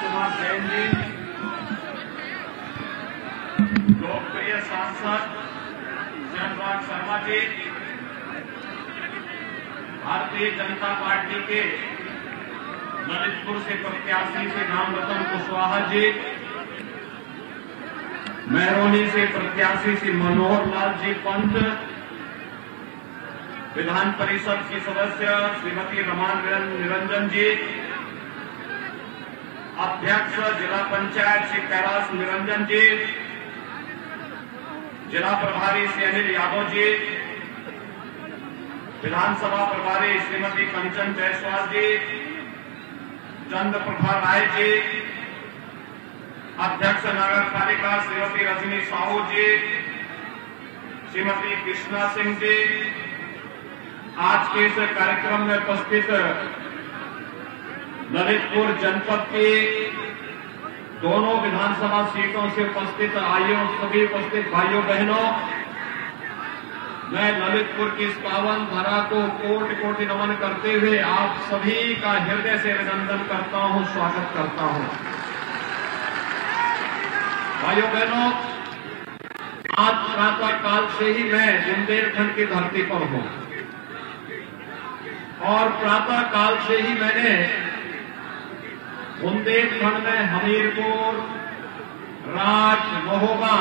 कुमार जैन जी, लोकप्रिय सांसद चंद्रबाबू शर्मा जी, भारतीय जनता पार्टी के ललितपुर से प्रत्याशी से रामरतन कुशवाहा जी, महरौनी से प्रत्याशी श्री मनोहर लाल जी पंत, विधान परिषद की सदस्य श्रीमती रमान निरंजन जी, अध्यक्ष जिला पंचायत श्री कैलाश निरंजन जी, जिला प्रभारी श्री अनिल यादव जी, विधानसभा प्रभारी श्रीमती कंचन जायसवाल जी, चंद्र प्रभा राय जी, अध्यक्ष नगर पालिका श्रीमती रजनी साहू जी, श्रीमती कृष्णा सिंह जी, आज के इस कार्यक्रम में उपस्थित ललितपुर जनपद की दोनों विधानसभा सीटों से उपस्थित आइयों, सभी उपस्थित भाइयों बहनों, मैं ललितपुर की इस पावन धरा को कोटि कोटि नमन करते हुए आप सभी का हृदय से अभिनंदन करता हूं, स्वागत करता हूं। भाइयों बहनों, आज प्रातः काल से ही मैं बुंदेलखंड की धरती पर हूं और प्रातः काल से ही मैंने बुंदेलखंड में हमीरपुर, राज, महोबा,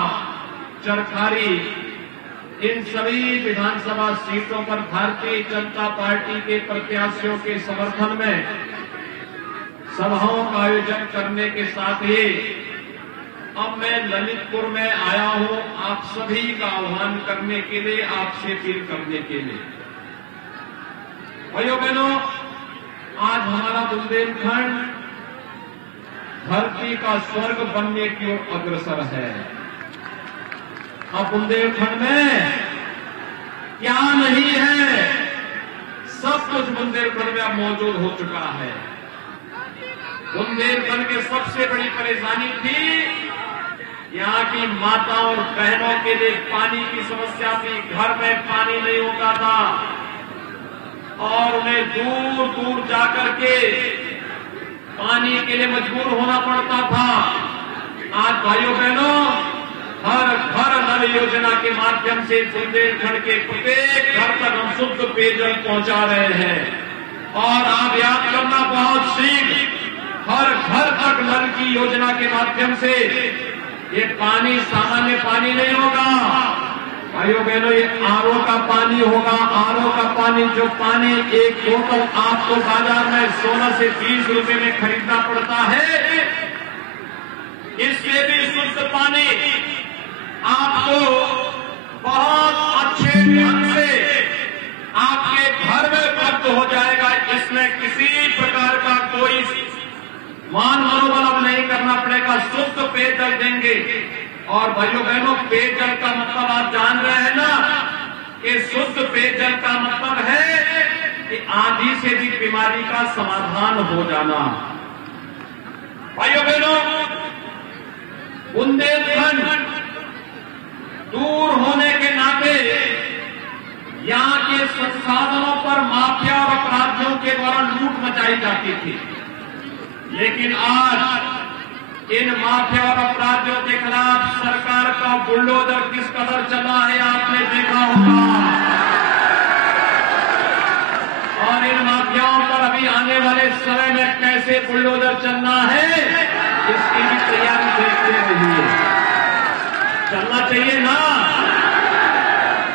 चरखारी, इन सभी विधानसभा सीटों पर भारतीय जनता पार्टी के प्रत्याशियों के समर्थन में सभाओं का आयोजन करने के साथ ही अब मैं ललितपुर में आया हूं आप सभी का आह्वान करने के लिए, आपसे अपील करने के लिए। भाइयों बहनों, आज हमारा बुंदेलखंड धरती का स्वर्ग बनने की ओर अग्रसर है। अब बुंदेलखंड में क्या नहीं है, सब कुछ बुंदेलखंड में अब मौजूद हो चुका है। बुंदेलखंड की सबसे बड़ी परेशानी थी यहाँ की माताओं और बहनों के लिए पानी की समस्या थी, घर में पानी नहीं होता था और उन्हें दूर दूर जाकर के पानी के लिए मजबूर होना पड़ता था। आज भाइयों बहनों, हर घर नल योजना के माध्यम से बुंदेलखंड के प्रत्येक घर तक हम शुद्ध पेयजल पहुंचा रहे हैं और आप याद करना बहुत शीघ्र हर घर तक नल की योजना के माध्यम से ये पानी सामान्य पानी नहीं होगा भाइयों बहनों, ये आरओ का पानी होगा। आरओ का पानी, जो पानी एक बोतल आपको बाजार में 16 से 20 रुपए में खरीदना पड़ता है, इससे भी शुद्ध पानी आपको बहुत अच्छे ढंग से आपके घर में उपलब्ध हो जाएगा। इसमें किसी प्रकार का कोई मान मनोबल नहीं करना पड़ेगा, शुद्ध पेयजल देंगे। और भाइयों बहनों, पेयजल का मतलब आप जान रहे हैं ना कि शुद्ध पेयजल का मतलब है कि आधी से भी बीमारी का समाधान हो जाना। भाइयों बहनों, बुंदेलखंड दूर होने के नाते यहाँ के संसाधनों पर माफिया और अपराधियों के द्वारा लूट मचाई जाती थी, लेकिन आज इन माफिया और अपराधियों के खिलाफ सरकार का बुलडोजर किस कदर चला है आपने देखा होगा और इन माफियाओं पर अभी आने वाले समय में कैसे बुलडोजर चलना है इसकी भी तैयारी देखते रहिए। चलना चाहिए ना,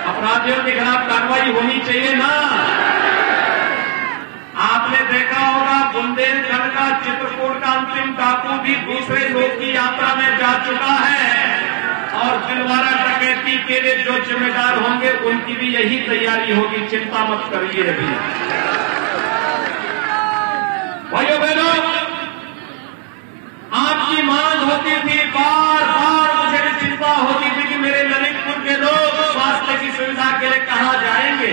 अपराधियों के खिलाफ कार्रवाई होनी चाहिए ना। आपने देखा होगा बुंदेलखंड का चित्रकूट का अंतिम टापू भी दूसरे लोग की यात्रा में जा चुका है और दिलवारा डकैती के लिए जो जिम्मेदार होंगे उनकी भी यही तैयारी होगी, चिंता मत करिए। अभी भाइयों बहनों, आपकी मांग होती थी, बार बार मुझे भी चिंता होती थी कि मेरे ललितपुर के लोग स्वास्थ्य की सुविधा के लिए कहां जाएंगे।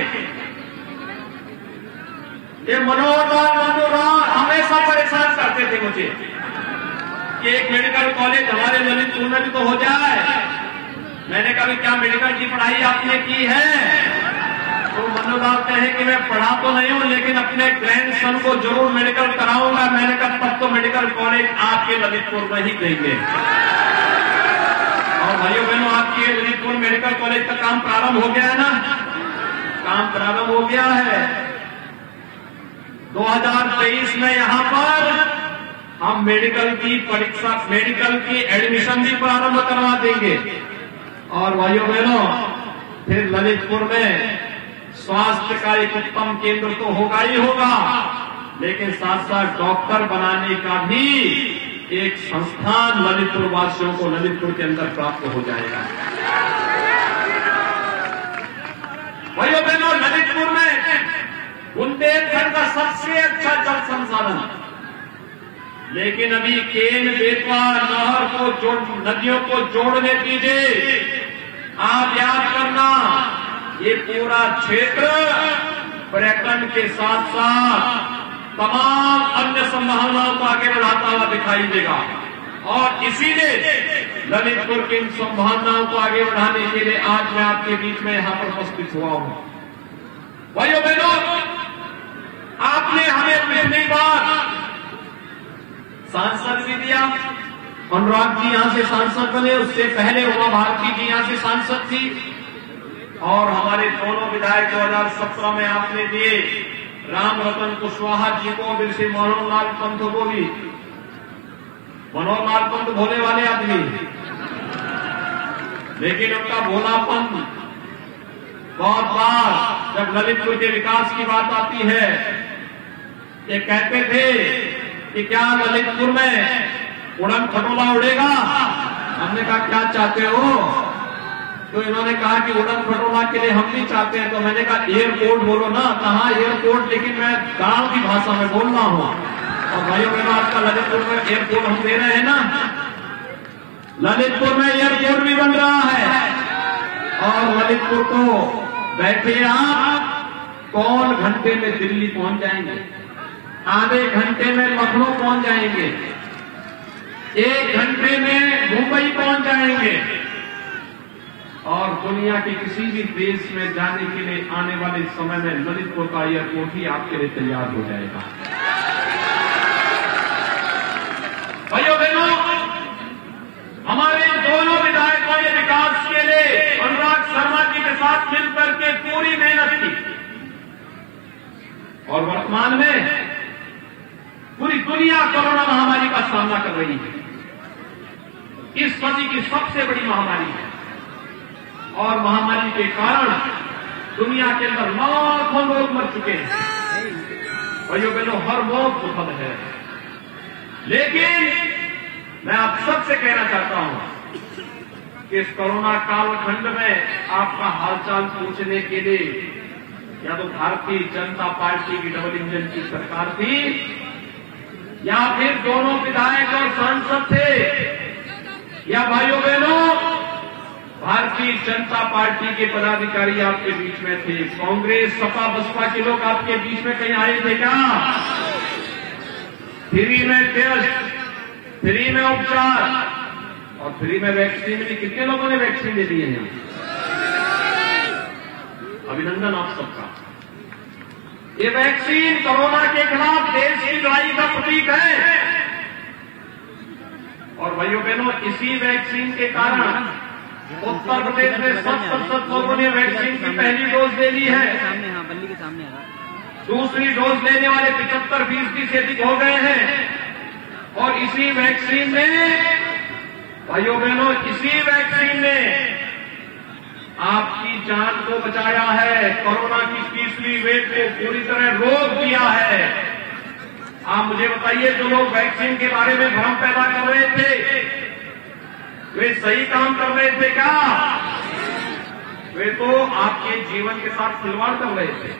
ये मनोहर हमेशा परेशान करते थे मुझे कि एक मेडिकल कॉलेज हमारे ललितपुर में भी तो हो जाए। मैंने कहा क्या मेडिकल की पढ़ाई आपने की है? तो लालू डालते हैं कि मैं पढ़ा तो नहीं हूं लेकिन अपने ग्रैंडसन को जरूर मेडिकल कराऊंगा। मैंने कहा तब तो मेडिकल कॉलेज आपके ललितपुर में ही देंगे। और भाइयों बहनों, आपके ललितपुर मेडिकल कॉलेज का काम प्रारंभ हो गया है ना? काम प्रारंभ हो गया है। 2023 में यहां पर हम मेडिकल की परीक्षा, मेडिकल की एडमिशन भी प्रारंभ करवा देंगे। और भाइयों बहनों, फिर ललितपुर में स्वास्थ्य का एक उत्तम केंद्र तो होगा ही होगा, लेकिन साथ साथ डॉक्टर बनाने का भी एक संस्थान ललितपुर वासियों को ललितपुर के अंदर प्राप्त हो जाएगा। भाइयों बहनों, ललितपुर में बुंदेलखंड का सबसे अच्छा जल संसाधन, लेकिन अभी केन बेतवा नहर को नदियों को जोड़ने दीजिए। आप याद करना, ये पूरा क्षेत्र पर्यटन के साथ साथ तमाम अन्य संभावनाओं को आगे बढ़ाता हुआ दिखाई देगा। और इसीलिए ललितपुर की इन संभावनाओं को आगे बढ़ाने के लिए आज मैं आपके बीच में यहां पर उपस्थित हुआ हूं। भाइयों बहनों, आपने हमें पिछली बार सांसद भी दिया। अनुराग जी यहां से सांसद बने, उससे पहले उमा भारती जी यहां से सांसद थी। और हमारे दोनों विधायक 2017 में आपने दिए, राम रतन कुशवाहा जी को, फिर से मनोहर लाल पंत को भी। मनोहर लाल पंत भोले वाले आदमी, लेकिन उनका भोलापन बहुत बार जब ललितपुर के विकास की बात आती है, ये कहते थे कि क्या ललितपुर में उड़न खटोला उड़ेगा? हमने कहा क्या चाहते हो? तो इन्होंने कहा कि उड़न खटोला के लिए हम भी चाहते हैं। तो मैंने कहा एयरपोर्ट बोलो ना। कहा एयरपोर्ट, लेकिन मैं गांव की भाषा में बोल रहा हूं। और भाइयों बहनों, आपका ललितपुर में एयरपोर्ट हम दे रहे हैं ना। ललितपुर में एयरपोर्ट भी बन रहा है। और ललितपुर को बैठे आप, कौन घंटे में दिल्ली पहुंच जाएंगे, आधे घंटे में लखनऊ पहुंच जाएंगे, 1 घंटे में मुंबई पहुंच जाएंगे। और दुनिया के किसी भी देश में जाने के लिए आने वाले समय में ललितपुर का एयरपोर्ट ही आपके लिए तैयार हो जाएगा। भाइयों बहनों, हमारे दोनों विधायकों ने विकास के लिए अनुराग शर्मा जी के साथ मिलकर के पूरी मेहनत की। और वर्तमान में पूरी दुनिया कोरोना महामारी का सामना कर रही है। इस सदी की सबसे बड़ी महामारी है। और महामारी के कारण दुनिया के अंदर लाखों लोग मर चुके हैं। भाइयों बहनों, हर मौत दुखद है। लेकिन मैं आप सबसे कहना चाहता हूं कि इस कोरोना कालखंड में आपका हालचाल पूछने के लिए या तो भारतीय जनता पार्टी की डबल इंजन की सरकार थी, या फिर दोनों विधायक और सांसद थे, या भाइयों बहनों भारतीय जनता पार्टी के पदाधिकारी आपके बीच में थे। कांग्रेस, सपा, बसपा के लोग आपके बीच में कहीं आए थे क्या? फ्री में टेस्ट, फ्री में उपचार और फ्री में वैक्सीन भी। कितने लोगों ने वैक्सीन ले ली है? अभिनंदन आप सबका। ये वैक्सीन कोरोना के खिलाफ देश की लड़ाई का प्रतीक है। और भाइयों बहनों, इसी वैक्सीन के कारण उत्तर प्रदेश में 100% लोगों ने वैक्सीन की पहली डोज ले ली है। दूसरी डोज लेने वाले 75% से अधिक हो गए हैं। और इसी वैक्सीन ने, भाइयों बहनों, इसी वैक्सीन ने आपकी जान को बचाया है। कोरोना की तीसरी वेव को पूरी तरह रोक दिया है। आप मुझे बताइए, जो लोग वैक्सीन के बारे में भ्रम पैदा कर रहे थे, वे सही काम कर रहे थे क्या? वे तो आपके जीवन के साथ खिलवाड़ कर रहे थे।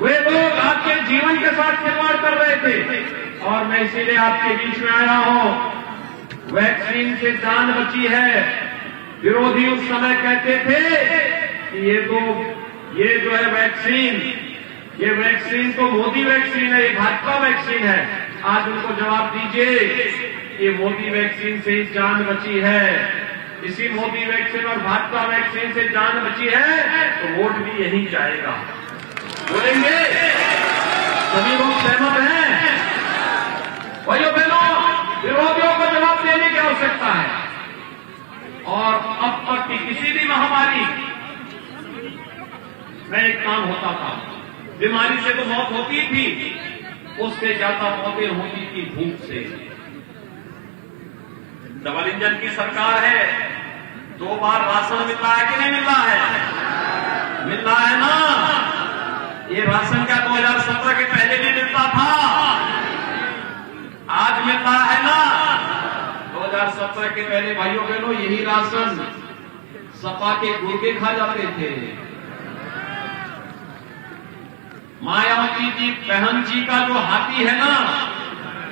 वे लोग आपके जीवन के साथ खिलवाड़ कर रहे थे। और मैं इसीलिए आपके बीच में आया हूं। वैक्सीन से जान बची है। विरोधी उस समय कहते थे कि ये जो है वैक्सीन, ये वैक्सीन तो मोदी वैक्सीन है, ये भाजपा वैक्सीन है। आज उनको जवाब दीजिए, ये मोदी वैक्सीन से ही जान बची है। इसी मोदी वैक्सीन और भाजपा वैक्सीन से जान बची है तो वोट भी यही जाएगा। बोलेंगे सभी लोग सहमत हैं? भाइयों बहनों, विरोधियों को जवाब देने की आवश्यकता है। और अब तक की किसी भी महामारी में एक काम होता था, बीमारी से तो मौत होती थी, उससे ज्यादा मौतें होती थी भूख से। डबल इंजन की सरकार है, 2 बार राशन मिल रहा है कि नहीं मिल रहा है? मिल रहा है ना। ये राशन क्या 2017 के पहले भी मिलता था? आज मिल रहा है ना। 2017 के पहले भाइयों बहनों यही राशन सपा के गुर्गे खा जाते थे। मायावती जी बहन जी का जो हाथी है ना,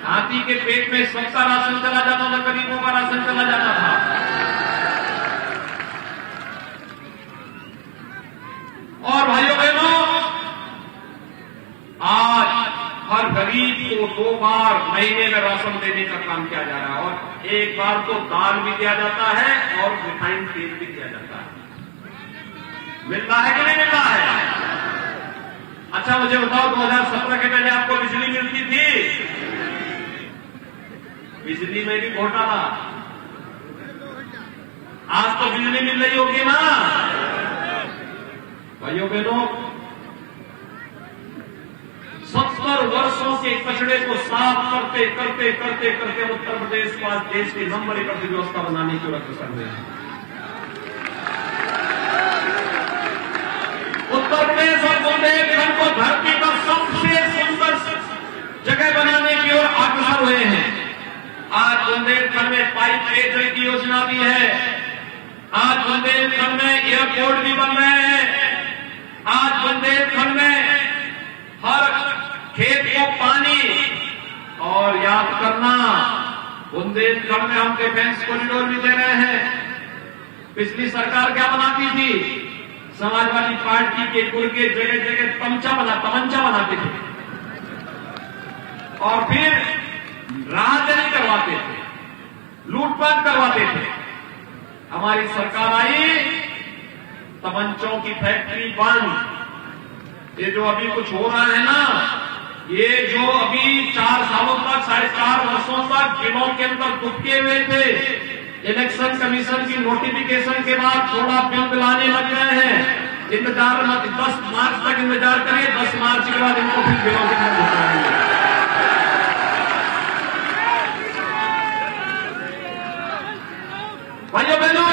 हाथी के पेट में सबका राशन चला जाता था, गरीबों का राशन चला जाता था। और भाइयों बहनों, आज हर गरीब को 2 बार महीने में राशन देने का काम किया जा रहा है। और एक बार तो दाल भी दिया जाता है और रिफाइंड तेल भी दिया जाता है। मिल रहा है कि नहीं मिल रहा है? अच्छा मुझे बताओ, 2017 के पहले आपको बिजली मिलती थी? बिजली में भी घोटाला। आज तो बिजली मिल रही होगी ना। भाइयों बहनों, 70 वर्षों के कचड़े को साफ करते करते करते करते उत्तर प्रदेश को आज देश की नंबर 1 अर्थव्यवस्था बनाने की वक्त कर रहे हैं। उत्तर प्रदेश और बुंदेलखंड को धरती पर सबसे सुंदर जगह बनाने की ओर अग्रसर हुए हैं। आज बुंदेलखंड में पाइप पेयजल की योजना भी है। आज बुंदेलखंड में एयरपोर्ट भी बन रहे हैं। आज बुंदेलखंड में हर खेत को पानी, और याद करना बुंदेलखंड में हम डिफेंस कॉरिडोर भी दे रहे हैं। पिछली सरकार क्या बनाती थी? समाजवादी पार्टी के गुर्गे जगह जगह तमंचा बनाते थे और फिर राहदरी करवाते थे, लूटपाट करवाते थे। हमारी सरकार आई, तमंचों की फैक्ट्री बंद। ये जो अभी कुछ हो रहा है ना, ये जो अभी 4 सालों तक 4.5 वर्षों तक दिनों के अंदर दुबके हुए थे, इलेक्शन कमीशन की नोटिफिकेशन के बाद थोड़ा बिल लाने लग गए हैं। इंतजार मत, 10 मार्च तक इंतजार करिए। 10 मार्च के बाद इनको फिर बिलों के अंदर घुसाएंगे। भाइयों बहनों,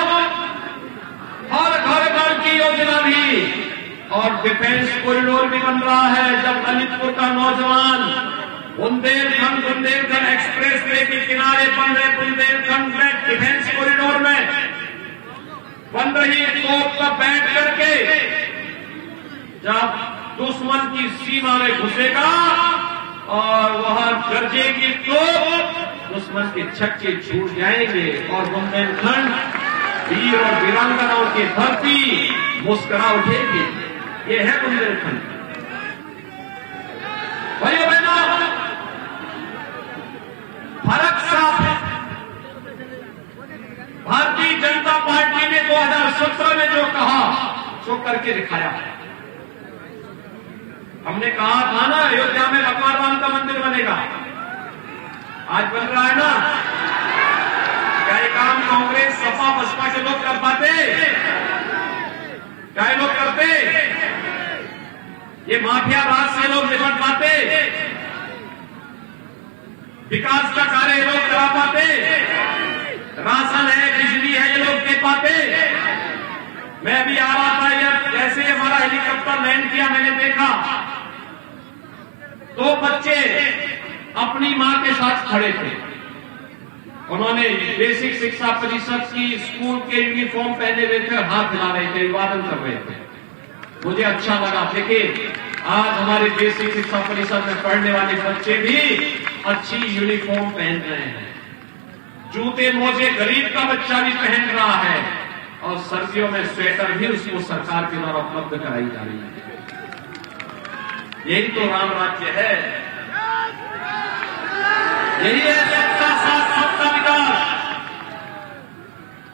हर घर की योजना भी और डिफेंस कॉरिडोर भी बन रहा है। जब ललितपुर का नौजवान बुंदेलखंड एक्सप्रेस वे के किनारे बन रहे बुंदेलखंड में डिफेंस कॉरिडोर में बन रही तोप पर बैठ करके जब दुश्मन की सीमा में घुसेगा और वह गरजेगी तो दुश्मन के छक्के छूट जाएंगे और बुंदेलखंड वीर और वीरांगनाओं की धरती मुस्कुरा उठेगी। ये है बुंदेलखंड। भाइयों बहनों, फर्क साफ है। भारतीय जनता पार्टी ने 2017 में जो कहा सो करके दिखाया। हमने कहा था ना अयोध्या में भगवान राम का मंदिर बनेगा, आज बन रहा है ना। क्या ये काम कांग्रेस सपा बसपा के लोग कर पाते? क्या ये लोग करते? ये माफिया राज से लोग निपट पाते? विकास का कार्य ये लोग करा पाते? राशन है, बिजली है, ये लोग दे पाते? मैं भी आ रहा था यार, जैसे हमारा हेलीकॉप्टर लैंड किया मैंने देखा 2 बच्चे अपनी मां के साथ खड़े थे। उन्होंने बेसिक शिक्षा परिषद की स्कूल के यूनिफॉर्म पहने हुए थे, हाथ हिला रहे थे, अभिवादन कर रहे थे। मुझे अच्छा लगा। देखिए आज हमारे बेसिक शिक्षा परिषद में पढ़ने वाले बच्चे भी अच्छी यूनिफॉर्म पहन रहे हैं। जूते मोजे गरीब का बच्चा भी पहन रहा है और सर्दियों में स्वेटर भी उसको सरकार के द्वारा उपलब्ध कराई जा रही है। यही तो राम राज्य है, यही है सबका साथ सबका विकास।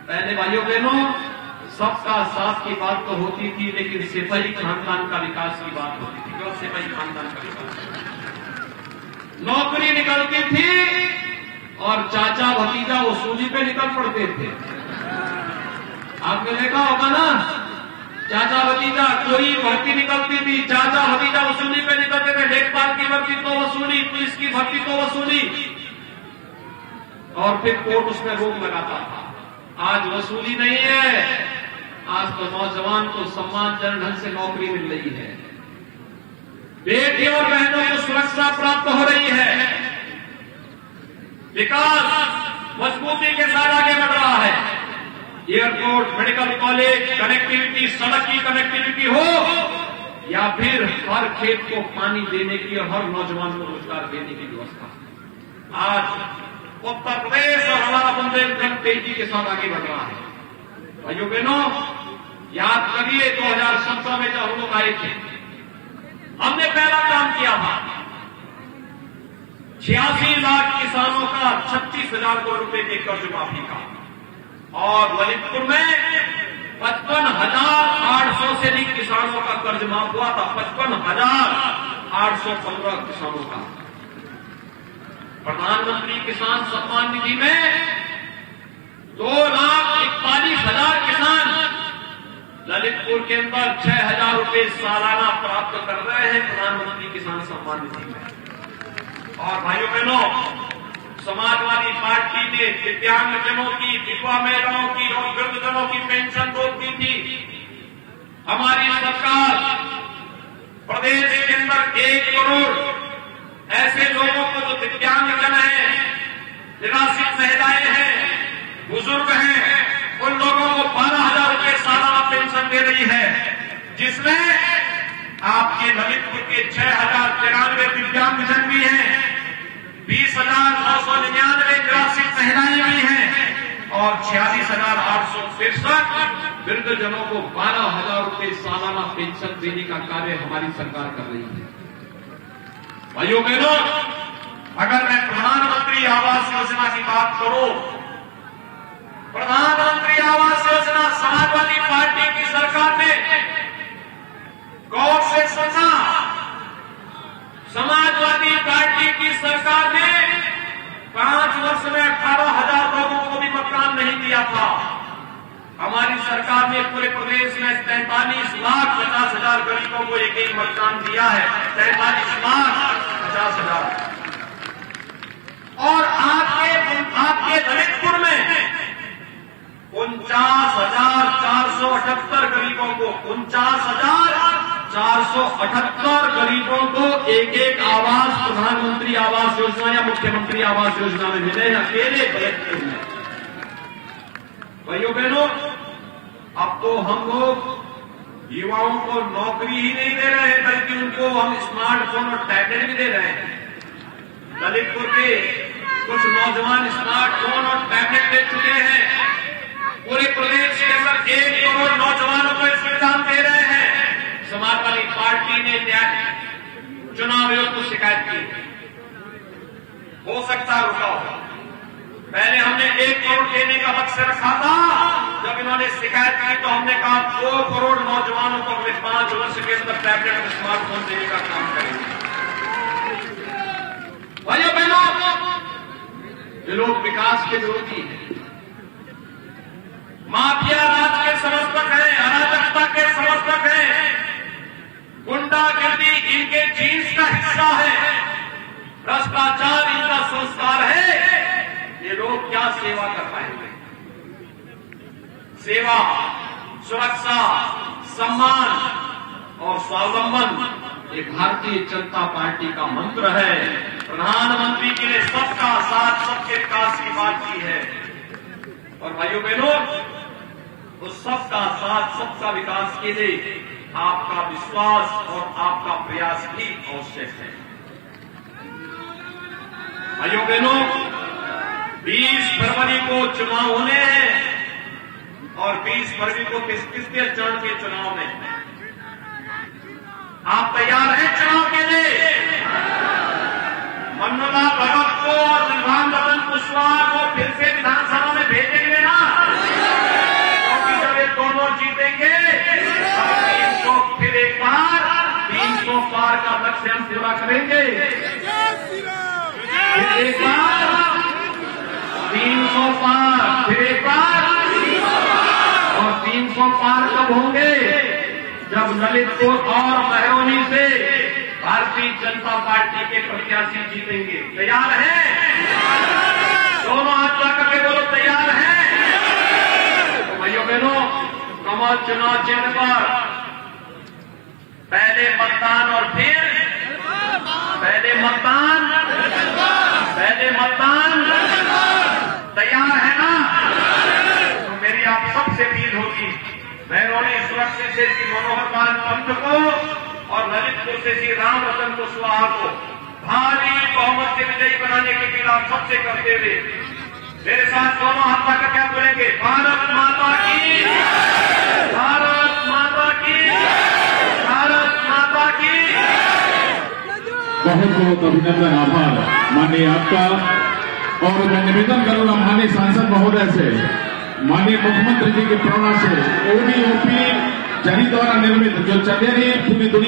पहले भाइयों बहनों, सबका साथ की बात तो होती थी, लेकिन सिपाही खानदान का विकास की बात होती थी। क्यों सिपाही खानदान का विकास? नौकरी निकलती थी और चाचा भतीजा वसूली पे निकल पड़ते थे। आपने देखा होगा ना, चाचा भतीजा कोई भर्ती निकलती थी, चाचा भतीजा वसूली पे निकलते थे। लेखपाल की भर्ती तो वसूली, पुलिस की भर्ती तो वसूली, और फिर कोर्ट उसमें रोक लगाता था। आज वसूली नहीं है, आज तो नौजवान को सम्मानजनक ढंग से नौकरी मिल रही है, बेटियों और बहनों को सुरक्षा प्राप्त हो रही है, विकास मजबूती के साथ आगे बढ़ रहा है। एयरपोर्ट, मेडिकल कॉलेज, कनेक्टिविटी, सड़क की कनेक्टिविटी हो, या फिर हर खेत को पानी देने की और हर नौजवान को रोजगार देने की व्यवस्था। आज उत्तर प्रदेश और हमारा बुंदेलखंड तेजी के साथ आगे बढ़ रहा है। भाइयों बहनों, याद करिए 2017 में जब हम लोग आए थे, हमने पहला काम किया था 86 लाख किसानों का 36,000 करोड़ रुपए के कर्ज माफी का, और ललितपुर में 55,800 से अधिक किसानों का कर्ज माफ हुआ था। 55,815 किसानों का। प्रधानमंत्री किसान सम्मान निधि में 2,41,000 किसान ललितपुर के अंदर 6,000 रुपए सालाना प्राप्त कर रहे हैं प्रधानमंत्री किसान सम्मान निधि में। और भाइयों बहनों, समाजवादी पार्टी ने दिव्यांगजनों की, विधवा महिलाओं की और वृद्धजनों की पेंशन रोक दी थी। हमारी सरकार प्रदेश के अंदर 1 करोड़ ऐसे लोगों को जो दिव्यांगजन हैं, निराश्रित महिलाएं हैं, बुजुर्ग हैं, उन लोगों को 12,000 रुपए सालाना पेंशन दे रही है, जिसमें आपके ललितपुर के 6,093 दिव्यांगजन भी हैं, 20,999 निराश्रित महिलाएं भी हैं, और 46,863 वृद्धजनों को 12,000 रुपए सालाना पेंशन देने का कार्य हमारी सरकार कर रही है। भाइयों बहनों, अगर मैं प्रधानमंत्री आवास योजना की बात करूं, प्रधानमंत्री आवास योजना समाजवादी पार्टी की सरकार ने गौर से सुना। समाजवादी पार्टी की सरकार ने 5 वर्ष में 18,000 लोगों को भी मकान नहीं दिया था। हमारी सरकार ने पूरे प्रदेश में 43,50,000 गरीबों को एक मकान दिया है। 43,50,000। और आपके ललितपुर में 49,478 गरीबों को 49,478 गरीबों को एक आवास प्रधानमंत्री आवास योजना या मुख्यमंत्री आवास योजना में मिले हैं, अकेले कलेक्टर में। भाइयों बहनों, अब तो हम लोग युवाओं को नौकरी ही नहीं दे रहे हैं, बल्कि उनको हम स्मार्टफोन और टैबलेट भी दे रहे हैं। ललितपुर के कुछ नौजवान स्मार्टफोन और टैबलेट दे चुके हैं। पूरे प्रदेश के अंदर 1 करोड़ नौजवानों को सुविधा दे रहे हैं। समाजवादी पार्टी ने चुनाव आयोग को शिकायत की, हो सकता रुका होगा। पहले हमने 1 करोड़ देने का लक्ष्य रखा था, जब इन्होंने शिकायत की तो हमने कहा 2 करोड़ नौजवानों को अगले 5 वर्ष के अंदर टैबलेट और स्मार्टफोन देने का काम करेंगे। भाइयों बहनों, ये लोग विकास के विरोधी हैं, माफिया राज के समर्थक हैं, अराजकता के समर्थक हैं, गुंडागर्दी इनके जीन्स का हिस्सा है, भ्रष्टाचार इनका संस्कार है। ये लोग क्या सेवा कर पाएंगे? सेवा, सुरक्षा, सम्मान और स्वावलंबन ये भारतीय जनता पार्टी का मंत्र है। प्रधानमंत्री के लिए सबका साथ, सबके विकास की बात की है। और भाइयों बहनों, उस सबका साथ, सबका विकास के लिए आपका विश्वास और आपका प्रयास भी आवश्यक है। भाइयों बहनों, 20 फरवरी को चुनाव होने हैं, और 20 फरवरी को किसके चरण के चुनाव में आप तैयार हैं चुनाव के लिए? मन्नूलाल भगत को और निर्वाण रतन कुशवाहा को फिर से विधानसभा में भेजेंगे ना? से हम पूरा करेंगे। फिर एक बार 300 पार, फिर एक बार, और 300 पार कब होंगे? जब ललितपुर और महरौनी से भारतीय जनता पार्टी के प्रत्याशी जीतेंगे। तैयार हैं? दोनों हाथ ला करके बोलो तैयार हैं? तो भाइयों बहनों, कमल चुनाव चिन्ह पर पहले मतदान और फिर पहले मतदान, तैयार है ना? तो मेरी आप सबसे अपील होगी, महरौनी सुरक्षित से श्री मनोहर लाल पंत को और ललितपुर से श्री राम रतन कुशवाहा को भारी बहुमत से विजयी बनाने की अपील आप सबसे करते हुए मेरे साथ दोनों हाथ लाकर क्या बोलेंगे? भारत माता की, भारत माता की, भारत माता की। बहुत बहुत अभिनंदन, आभार माननीय आपका। और मैं निवेदन करूंगा माननीय सांसद महोदय से, माननीय मुख्यमंत्री जी की प्रेरणा से ओडीओपी जरी द्वारा निर्मित जो चंदेरी पूरी दुनिया